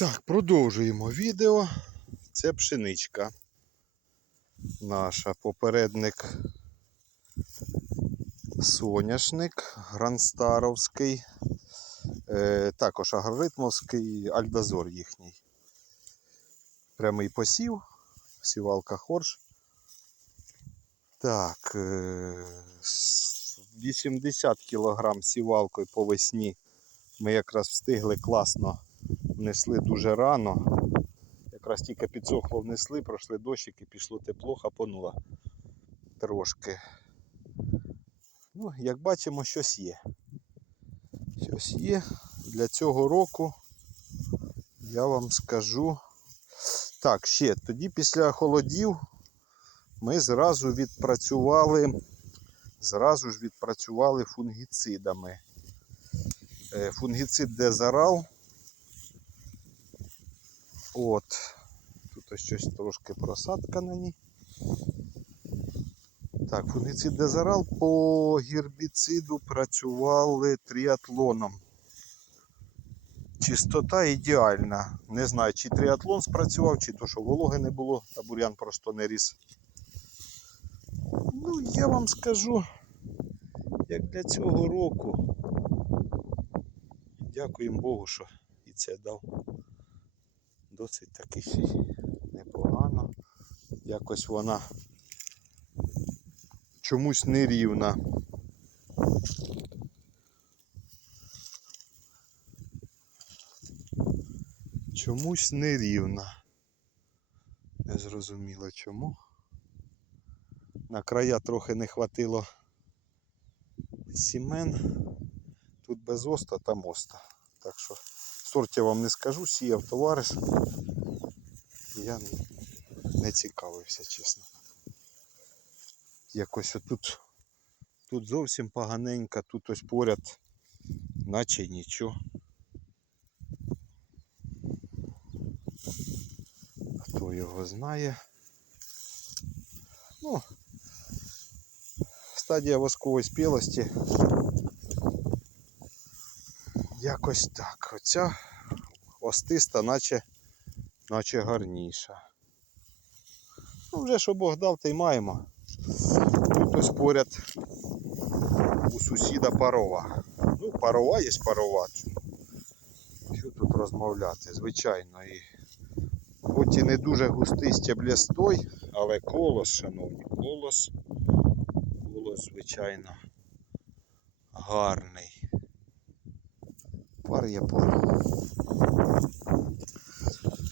Так, продовжуємо відео. Це пшеничка. Наша попередник соняшник, гранстаровський, е, також агроритмовський, альдазор їхній. Прямий посів, сівалка хорш. Так, е, 80 кг сівалкою по весні. Ми якраз встигли класно внесли дуже рано. Якраз тільки підсохло внесли, пройшли дощики, пішло тепло, хапонуло трошки. Ну, як бачимо, щось є. Щось є. Для цього року я вам скажу. Так, ще тоді після холодів ми зразу відпрацювали, зразу ж відпрацювали фунгіцидами. Е, Фунгіцид Дезарал От. Тут ось щось трошки просадка на ній. Так, фунгіцид Дезарал по гербіциду працювали тріатлоном. Чистота ідеальна. Не знаю, чи тріатлон спрацював, чи то, що вологи не було, та бур'ян просто не ріс. Ну, я вам скажу, як для цього року. Дякуємо Богу, що і це дав досить таки непогано. Якось вона чомусь нерівна. Чомусь нерівна. Не зрозуміло чому. На края трохи не хватило сімен. Тут без оста, там оста. Так що сорт я вам не скажу, сіяв товариш. Я не цікавився, чесно. Якось отут тут зовсім поганенько, тут ось поряд, наче нічого. Хто його знає. Ну, стадія воскової спілості. Якось так. Оця остиста, наче, наче гарніша. Ну, вже що Бог дав, та й маємо. Тут ось поряд у сусіда парова. Ну, парова є парова. Що тут розмовляти? Звичайно. І хоч і не дуже густий стеблястой, але колос, шановні, колос. Колос, звичайно, гарний. Пар є пар.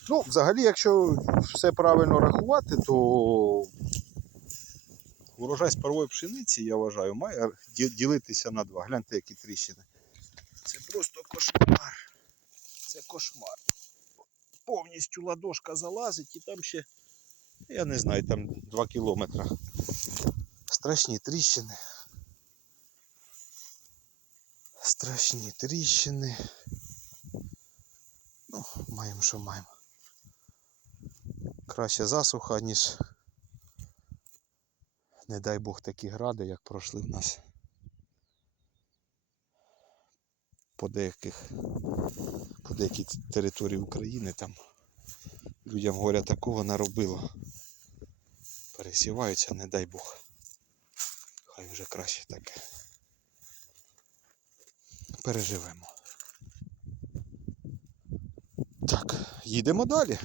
Ну, взагалі, якщо все правильно рахувати, то урожай з парової пшениці, я вважаю, має ділитися на два. Гляньте, які тріщини. Це просто кошмар. Це кошмар. Повністю ладошка залазить і там ще, я не знаю, там 2 кілометри. Страшні тріщини. Страшні тріщини. Ну, маємо, що маємо. Краще засуха, ніж не дай Бог такі гради, як пройшли в нас по деяких по деякій території України там людям горя такого наробило. Пересіваються, не дай Бог. Хай вже краще таке. Переживемо. Так, їдемо далі.